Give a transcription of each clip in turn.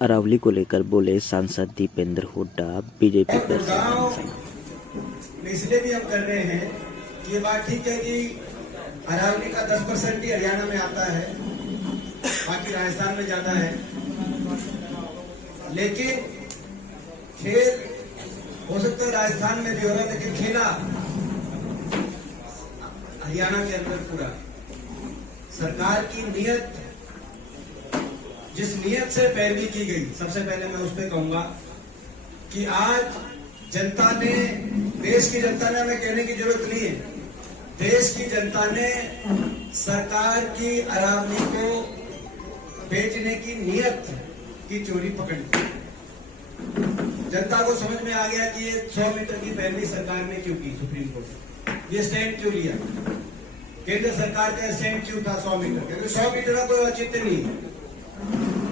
अरावली को लेकर बोले सांसद दीपेंद्र हुड्डा। बीजेपी पर इसलिए भी हम कर रहे हैं कि ये बात ठीक है कि अरावली का 10% ही हरियाणा में आता है, बाकी राजस्थान में ज्यादा है। लेकिन खेल हो सकता है राजस्थान में भी होगा, लेकिन खेला हरियाणा के अंदर पूरा। सरकार की नीयत, जिस नीयत से पैरवी की गई, सबसे पहले मैं उस पर कहूंगा कि आज जनता ने, देश की जनता ने, हमें कहने की जरूरत नहीं है, देश की जनता ने सरकार की अरावली को बेचने की नीयत की चोरी पकड़ ली। जनता को समझ में आ गया कि ये 100 मीटर की पैरवी सरकार ने क्यों की, सुप्रीम कोर्ट ये स्टैंड क्यों लिया, केंद्र सरकार का स्टैंड क्यों था 100 मीटर, क्योंकि 100 मीटर का कोई औचित्य नहीं है।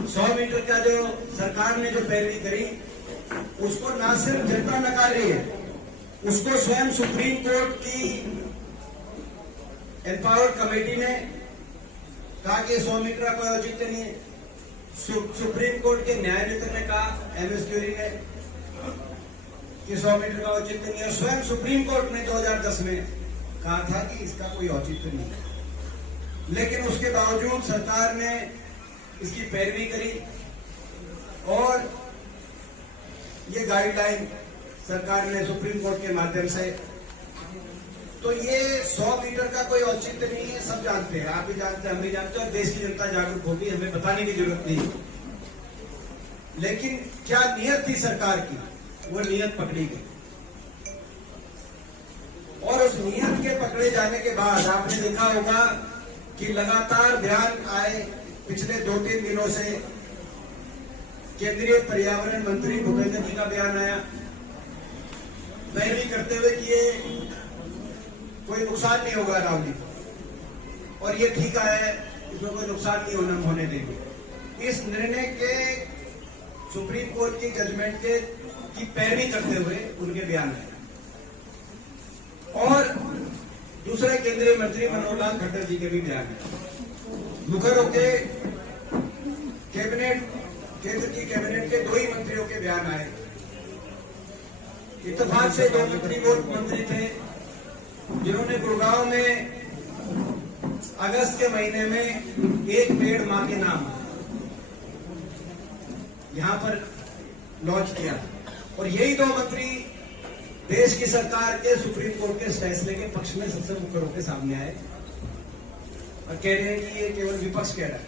100 मीटर का जो सरकार ने जो पैरवी करी, उसको ना सिर्फ जनता नकार रही है, उसको स्वयं सुप्रीम कोर्ट की एम्पावर्ड कमेटी ने कहा कि 100 मीटर का कोई औचित्य नहीं है। सुप्रीम कोर्ट के न्यायाधीश ने कहा, एमएस क्यूरी ने, कि 100 मीटर का औचित्य नहीं है। स्वयं सुप्रीम कोर्ट ने 2010 में कहा था कि इसका कोई औचित्य नहीं है। लेकिन उसके बावजूद सरकार ने इसकी पैरवी करी और ये गाइडलाइन सरकार ने सुप्रीम कोर्ट के माध्यम से, तो ये 100 मीटर का कोई औचित्य नहीं है, सब जानते हैं, आप भी जानते हैं, हम भी जानते हैं, और देश की जनता जागरूक होगी, हमें बताने की जरूरत नहीं। लेकिन क्या नीयत थी सरकार की, वो नीयत पकड़ी गई। और उस नीयत के पकड़े जाने के बाद आपने देखा होगा कि लगातार बयान आए पिछले 2-3 दिनों से। केंद्रीय पर्यावरण मंत्री भूपेंद्र जी का बयान आया पैरवी करते हुए कि ये कोई नुकसान नहीं होगा अरावली को, और ये ठीक है, इसमें कोई नुकसान नहीं होने देंगे। इस निर्णय के, सुप्रीम कोर्ट की जजमेंट के की पैरवी करते हुए उनके बयान है। और दूसरे केंद्रीय मंत्री मनोहर लाल खट्टर जी के भी बयान है। मुखर होके कैबिनेट, केंद्र की कैबिनेट के 2 ही मंत्रियों के बयान आए। इत्तेफाक से 2 मंत्री वो मंत्री थे जिन्होंने गुड़गांव में अगस्त के महीने में एक पेड़ मां के नाम यहां पर लॉन्च किया। और यही 2 मंत्री देश की सरकार के सुप्रीम कोर्ट के फैसले के पक्ष में सबसे मुखर होकर सामने आए और कह रहे हैं कि ये केवल विपक्ष कह रहा है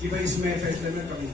कि भाई इसमें फैसले में कमी